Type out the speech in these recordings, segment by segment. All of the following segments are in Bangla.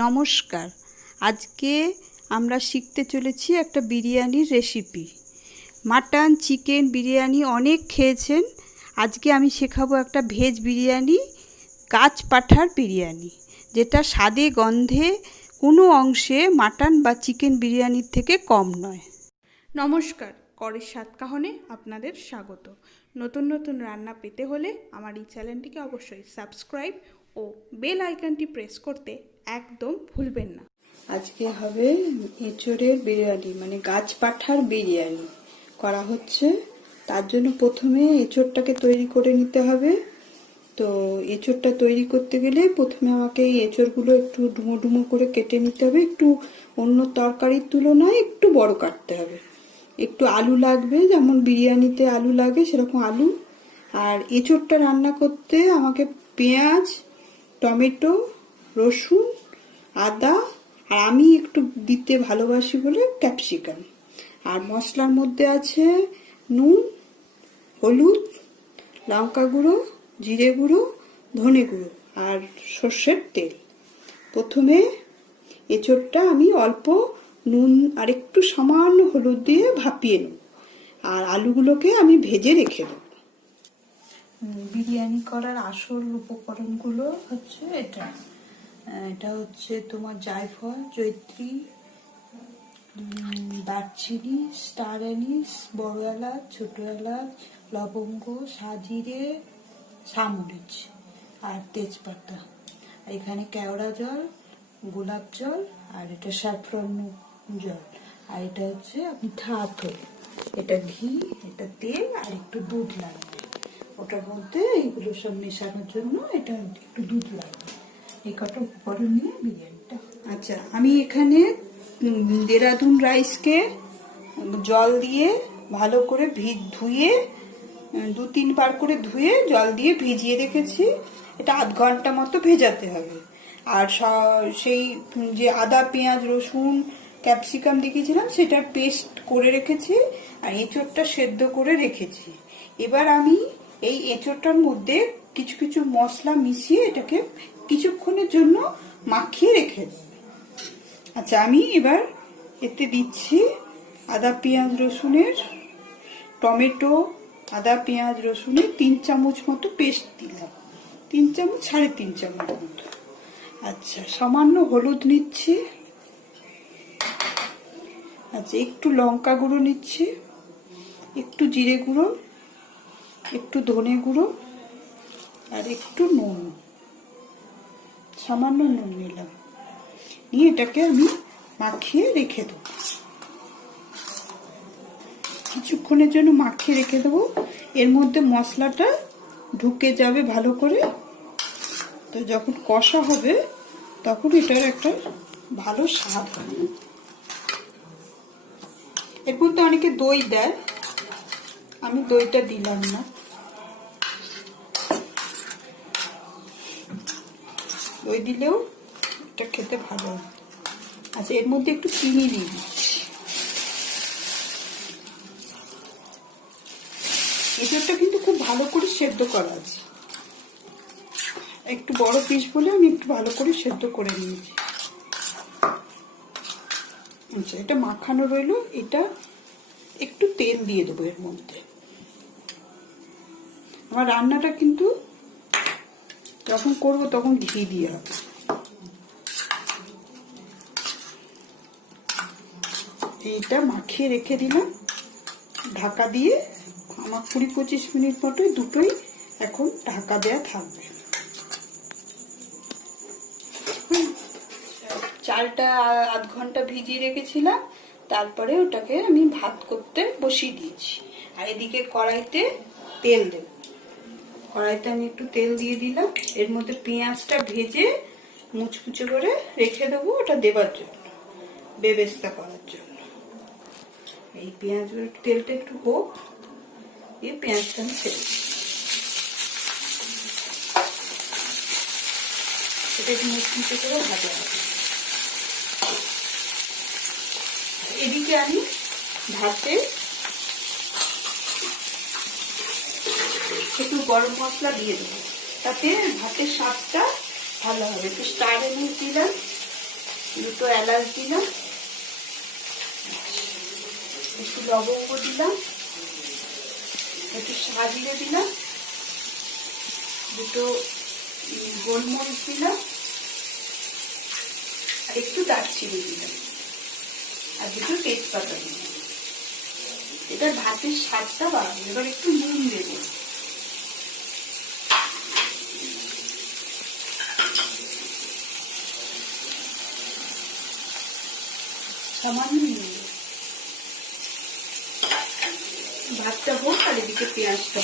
নমস্কার। আজকে আমরা শিখতে চলেছি একটা বিরিয়ানির রেসিপি। মাটন, চিকেন বিরিয়ানি অনেক খেয়েছেন। আজকে আমি শেখাবো একটা ভেজ বিরিয়ানি, গাছ পাঠার বিরিয়ানি, যেটা স্বাদে গন্ধে কোনো অংশে মাটন বা চিকেন বিরিয়ানির থেকে কম নয়। নমস্কার, করের সাতকাহনে আপনাদের স্বাগত। নতুন নতুন রান্না পেতে হলে আমার এই চ্যানেলটিকে অবশ্যই সাবস্ক্রাইব ও বেল আইকনটি প্রেস করতে একদম ভুলবেন না। আজকে হবে এঁচোড়ের বিরিয়ানি, মানে গাছ পাঠার বিরিয়ানি করা হচ্ছে। তার জন্য প্রথমে এঁচোড়টাকে তৈরি করে নিতে হবে। তো এঁচোড়টা তৈরি করতে গেলে প্রথমে আমাকে এই এঁচোড়গুলো একটু ডুমো ডুমো করে কেটে নিতে হবে। একটু অন্য তরকারির তুলনায় একটু বড় কাটতে হবে। একটু আলু লাগবে, যেমন বিরিয়ানিতে আলু লাগে সেরকম আলু। আর এঁচোড়টা রান্না করতে আমাকে পেঁয়াজ, টমেটো, রসুন, আদা, আর আমি একটু দিতে ভালোবাসি বলে ক্যাপসিকাম। আর মশলার মধ্যে আছে নুন, হলুদ, লঙ্কা গুঁড়ো, জিরে গুঁড়ো, ধনে গুঁড়ো আর সর্ষের তেল। প্রথমে এঁচোড়টা আমি অল্প নুন আর একটু সামান্য হলুদ দিয়ে ভাপিয়ে নেব, আর আলুগুলোকে আমি ভেজে রেখে দেব। বিরিয়ানি করার আসল উপকরণগুলো হচ্ছে এটা হচ্ছে তোমার জায়ফল, জয়িত্রী, দারচিনি, স্টার অ্যানিস, বড় এলাচ, ছোট এলাচ, লবঙ্গ, সাজিরে, সামরিচ আর তেজপাতা। এখানে কেওড়া জল, গোলাপ জল, আর এটা স্যাফরন জল, আর এটা হচ্ছে মিঠা আতর, এটা ঘি, এটা তেল, আর একটু দুধ লাগবে। ওটার মধ্যে এইগুলো সব মেশানোর জন্য এটা একটু দুধ লাগবে। এই কটা উপকরণ নিয়ে বিরিয়ানিটা। আচ্ছা, আমি এখানে দেরাদুন রাইসকে জল দিয়ে ভালো করে ধুয়ে 2-3 বার করে ধুয়ে জল দিয়ে ভিজিয়ে রেখেছি। এটা আধ ঘন্টা মতো ভেজাতে হবে। আর সেই যে আদা, পেঁয়াজ, রসুন, ক্যাপসিকাম দেখেছিলাম সেটার পেস্ট করে রেখেছি, আর এঁচোড়টা সেদ্ধ করে রেখেছি। এবার আমি এই এঁচোড়টার মধ্যে কিছু কিছু মশলা মিশিয়ে এটাকে কিছুক্ষণের জন্য মাখিয়ে রেখে দেব। আচ্ছা, আমি এবার এতে দিচ্ছি আদা, পেঁয়াজ, রসুনের, টমেটো, আদা, পেঁয়াজ, রসুনের 3 চামচ মতো পেস্ট দিলাম। 3 চামচ, 3.5 চামচ মতো। আচ্ছা, সামান্য হলুদ নিচ্ছি। আচ্ছা, একটু লঙ্কা গুঁড়ো নিচ্ছি, একটু জিরে গুঁড়ো, একটু ধনে গুঁড়ো, আর একটু নুন, সামান্য নুন নিলাম। নিয়ে এটাকে আমি মাখিয়ে রেখে দেবো। কিছুক্ষণের জন্য মাখিয়ে রেখে দেবো। এর মধ্যে মশলাটা ঢুকে যাবে ভালো করে। তো যখন কষা হবে তখন এটার একটা ভালো স্বাদ হবে। এর মধ্যে অনেকে দই দেয়, আমি দইটা দিলাম না। দই দিলেও এটা খেতে ভালো হয়। আচ্ছা, এর মধ্যে একটু চিনি দিয়ে দিচ্ছি। এঁচোড়টা কিন্তু খুব ভালো করে সেদ্ধ করা আছে। একটু বড় পিস বলে আমি একটু ভালো করে সেদ্ধ করে নিয়েছি। আচ্ছা, এটা মাখানো রইলো। এটা একটু তেল দিয়ে দেবো এর মধ্যে। আমার রান্নাটা কিন্তু যখন করবো তখন ঘি দিয়ে হবে। এইটা মাখিয়ে রেখে দিলাম ঢাকা দিয়ে। আমার 20-25 মিনিট মতোই দুটোই এখন ঢাকা দেয়া থাকবে। চালটা আধ ঘন্টা ভিজিয়ে রেখেছিলাম, তারপরে ওটাকে আমি ভাত করতে বসিয়ে দিয়েছি। আর এদিকে কড়াইতে তেল দেব। কড়াইতে আমি একটু তেল দিয়ে দিলাম। এর মধ্যে পেঁয়াজটা ভেজে মুচকুচে করে রেখে দেবো, ওটা দেবার জন্য, বেরেস্তা করার জন্য। এই পেঁয়াজ তেলটা একটু হোক, এই পেঁয়াজটা আমি ছেড়ে দিই। এটা একটু মুচকুচে করে ভাজা হবে। এদিকে আমি ভাতে একটু গরম মশলা দিয়ে দেবো, তাতে ভাতের স্বাদটা ভালো হবে। একটু স্টার অ্যানিস দিলাম, দুটো এলাচ দিলাম, একটু লবঙ্গ দিলাম, একটু সাজিয়ে দিলাম, দুটো গোলমরিচ দিলাম, আর একটু দারচিনি দিলাম, আর দুটো তেজপাতা দিলাম। এটা ভাতের স্বাদটা বাড়বে। এবার একটু নুন দেব, সামান্য নুন। ভাতটা হোক আর এদিকে পেঁয়াজটা।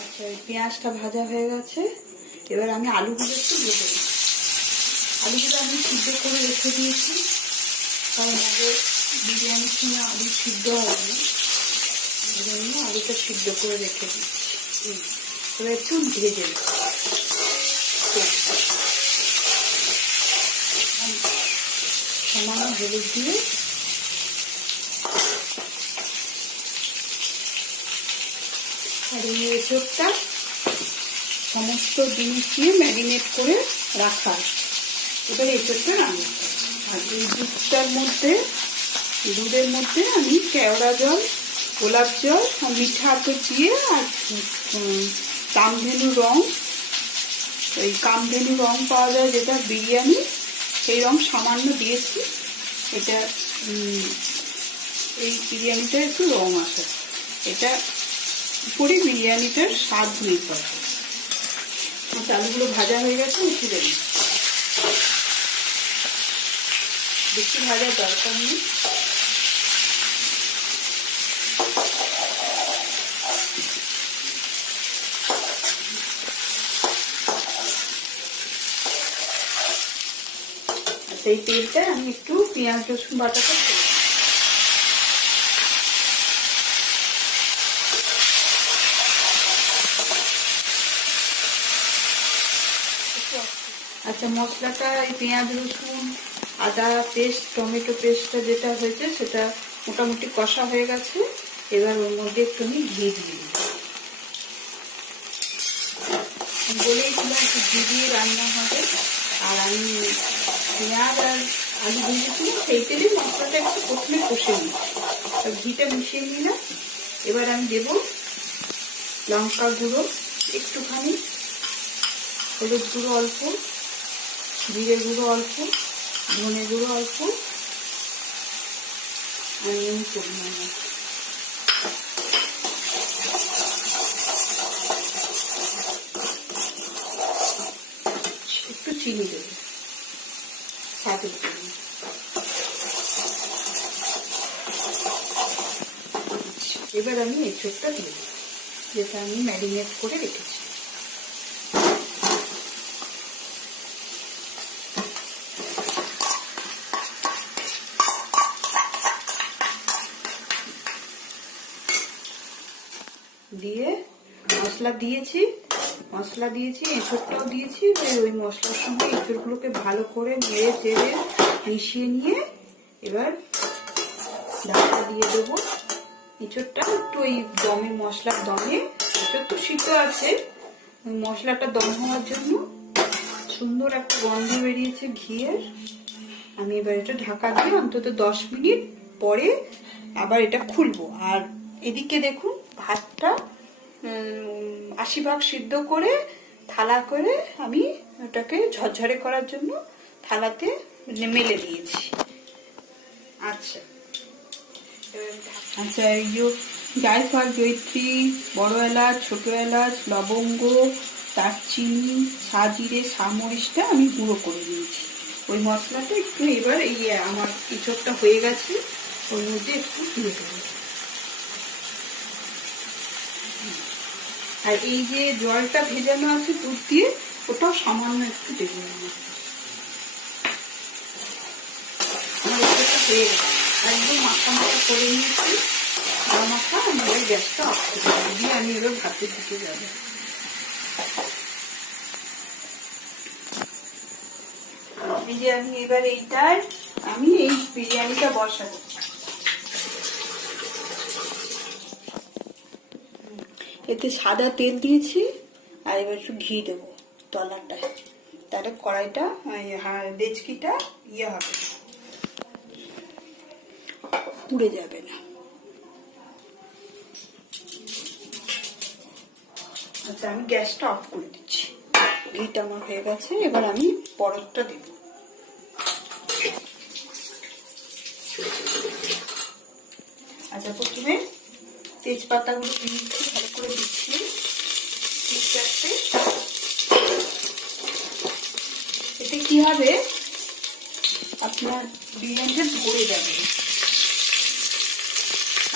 আচ্ছা, পেঁয়াজটা ভাজা হয়ে গেছে। এবার আমি আলুগুলো একটু ভেজে দিই। আলুগুলো আমি সিদ্ধ করে রেখে দিয়েছি, কারণ আগে বিরিয়ানির সময় আলু সিদ্ধ হবে না, এই জন্য আলুটা সিদ্ধ করে রেখে দিচ্ছি। এবার একটু ভেজে দিই, সামান্য হলুদ দিয়ে আর এই এঁচোড়টা সমস্ত জিনিস দিয়ে ম্যারিনেট করে রাখা। এবার এঁচোড়টা রান্না করি। আর এই দুধের মধ্যে আমি কেওড়া জল, গোলাপ জল আর মিঠা আতর দিয়ে আর কামধেনু রং, এই কামধেনু রং পাওয়া যায় যেটা বিরিয়ানি, সেই রং সামান্য দিয়েছি। এটা এই বিরিয়ানিটা একটু রং আসে, এটা পুরো বিরিয়ানিটার স্বাদ নির্ভর। আলুগুলো ভাজা হয়ে গেছে, উঠে দেব। বেশি ভাজার দরকার নেই। সেই তেলটা আমি একটু পেঁয়াজ রসুন বাটাটা দিই। আচ্ছা, মশলাটা এই পেঁয়াজ রসুন আদা পেস্ট টমেটো পেস্টটা যেটা হয়েছে সেটা মোটামুটি কষা হয়ে গেছে। এবার ওর মধ্যে একটু আমি ঘি দিয়ে দিই। বলেইছিলাম একটু ঘি দিয়ে রান্না হবে। আর আমি পেঁয়াজ আর আলু ভেজেছিলাম, সেই তেলেই মশলাটা একটু প্রথমে কষে নিচ্ছি, ঘিটা মিশিয়ে নিলাম। এবার আমি দেবো লঙ্কা গুঁড়ো একটুখানি, হলুদ গুঁড়ো অল্প, জিরে গুঁড়ো অল্প, ধনে গুঁড়ো অল্প, আর নুন পরিমাণ একটু চিনি দেবো স্বাদের জন্য। এবার আমি এঁচোড়টা দিয়ে দেবো, যেটা আমি ম্যারিনেট করে রেখেছি। দিয়ে মশলা দিয়েছি, এঁচোড়টাও দিয়েছি। ওই মশলার সঙ্গে এঁচোড়গুলোকে ভালো করে নেড়ে চেড়ে মিশিয়ে নিয়ে এবার ঢাকা দিয়ে দেবো। এঁচোড়টা একটু ওই দমে, মশলার দমে, এঁচোড় তো সিদ্ধ আছে, ওই মশলাটা দম হওয়ার জন্য সুন্দর একটা গন্ধ বেরিয়েছে ঘিয়ের। আমি এবার এটা ঢাকা দিয়ে অন্তত 10 মিনিট পরে আবার এটা খুলবো। আর এদিকে দেখুন ভাতটা 80% সিদ্ধ করে থালা করে আমি ওটাকে ঝরঝরে করার জন্য থালাতে মেলে দিয়েছি। আচ্ছা আচ্ছা, এই যে জায়ফল, জয়িত্রী, বড় এলাচ, ছোট এলাচ, লবঙ্গ, দারচিনি, সাজিরে, সামরিচটা আমি গুঁড়ো করে নিয়েছি। ওই মশলাটা একটু এবার এই আমার এঁচোড়টা হয়ে গেছে, ওর মধ্যে একটু দিয়ে দেবো। আর এই যে জলটা ভেজানো আছে দুধ দিয়ে, ওটাও সামান্য একটু দেবো। আমার এঁচোড়টা হয়ে গেছে, একদম মাখা মাখা করে নিয়েছি। মাখা আমি এবার গ্যাসটা অফ করে দিয়ে আমি এবার ভাতের দিকে যাবো। এই যে আমি এবার এইটার আমি এই বিরিয়ানিটা বসাবো। এতে সাদা তেল দিয়েছি, আর এবার একটু ঘি দেবো তলাটায়। তাহলে কড়াইটা ডেচকিটা ইয়ে হবে, পুড়ে যাবে না। আচ্ছা, আমি গ্যাসটা অফ করে দিচ্ছি। ঘিটা আমার হয়ে গেছে, এবার আমি পরোটা দেব। আচ্ছা, প্রথমে তেজপাতাগুলো দিয়ে ভালো করে দিচ্ছি। এতে কি হবে, আপনার বিরিয়ানিটা ধরে যাবে।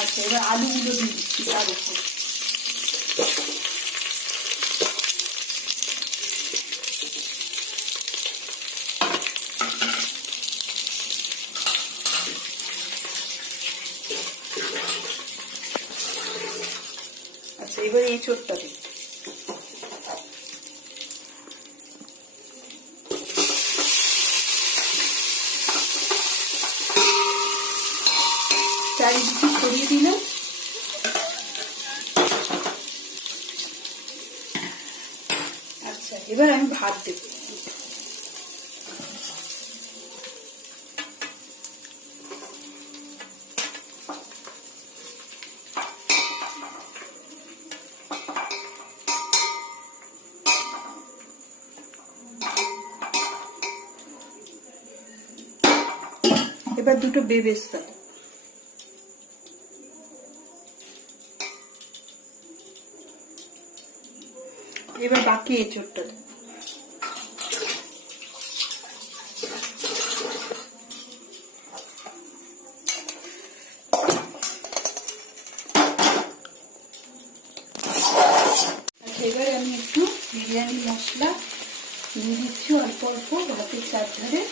আচ্ছা, এবার আলুগুলো দিয়ে দিচ্ছি তার উপর। আচ্ছা, এবার এঁচোড়টা দিই। চারিদিকে ছড়িয়ে দিলাম। আচ্ছা, এবার আমি ভাত দেব। এবার দুটো বেরেস্তা, এবার বাকি এঁচোড়টা দেব। আচ্ছা, এবার আমি একটু বিরিয়ানি মশলা দিয়ে দিচ্ছি অল্প অল্প ভাতের চারধারে,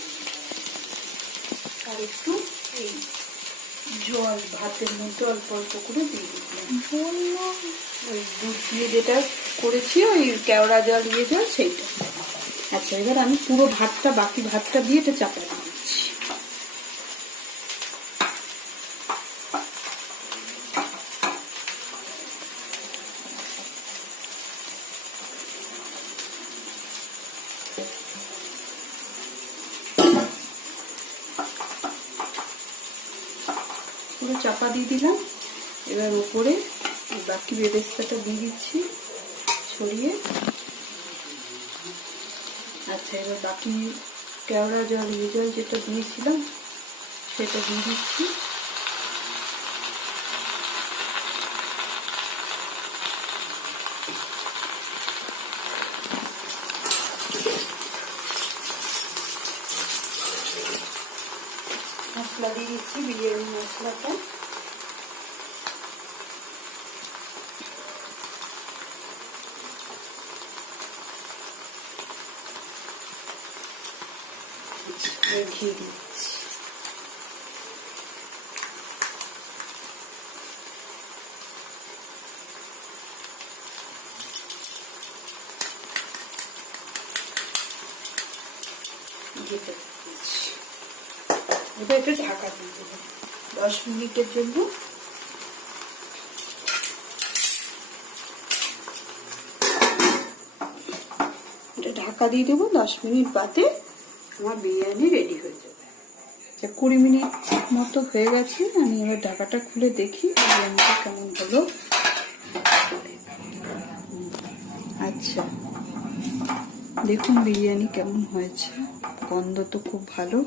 আর একটু এই জল ভাতের মধ্যে অল্প অল্প করে দিয়ে দিলাম। ওই দুধ দিয়ে যেটা করেছি, ওই কেওড়া জল ইয়ে জল, সেইটা। আচ্ছা, এবার আমি পুরো ভাতটা, বাকি ভাতটা দিয়ে এটা চাপা দিয়ে দিচ্ছি। পুরো চাপা দিয়ে দিলাম। এবার উপরে বাকি বেরেস্তাটা দিয়ে দিচ্ছি ছড়িয়ে। আচ্ছা, এবার বাকি কেওড়া জল ইয়ে জল যেটা দিয়েছিলাম সেটা দিয়ে দিচ্ছি। মশলা দিয়ে দিচ্ছি, বিরিয়ানি মশলাটা। ঘি দিচ্ছি। এবার এটা ঢাকা দিয়ে দেবো 10 মিনিটের জন্য। এটা ঢাকা দিয়ে দেবো, 10 মিনিট বাদে আমার বিরিয়ানি রেডি হয়ে যাবে। 20 মিনিট মতো হয়ে গেছে। আমি এবার ঢাকাটা খুলে দেখি বিরিয়ানিটা কেমন হলো। আচ্ছা, দেখুন বিরিয়ানি কেমন হয়েছে, গন্ধ তো খুব ভালো।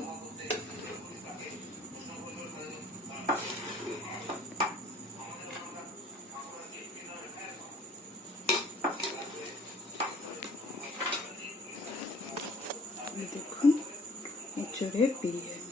দেখুন এঁচোড়ের বিরিয়ানি।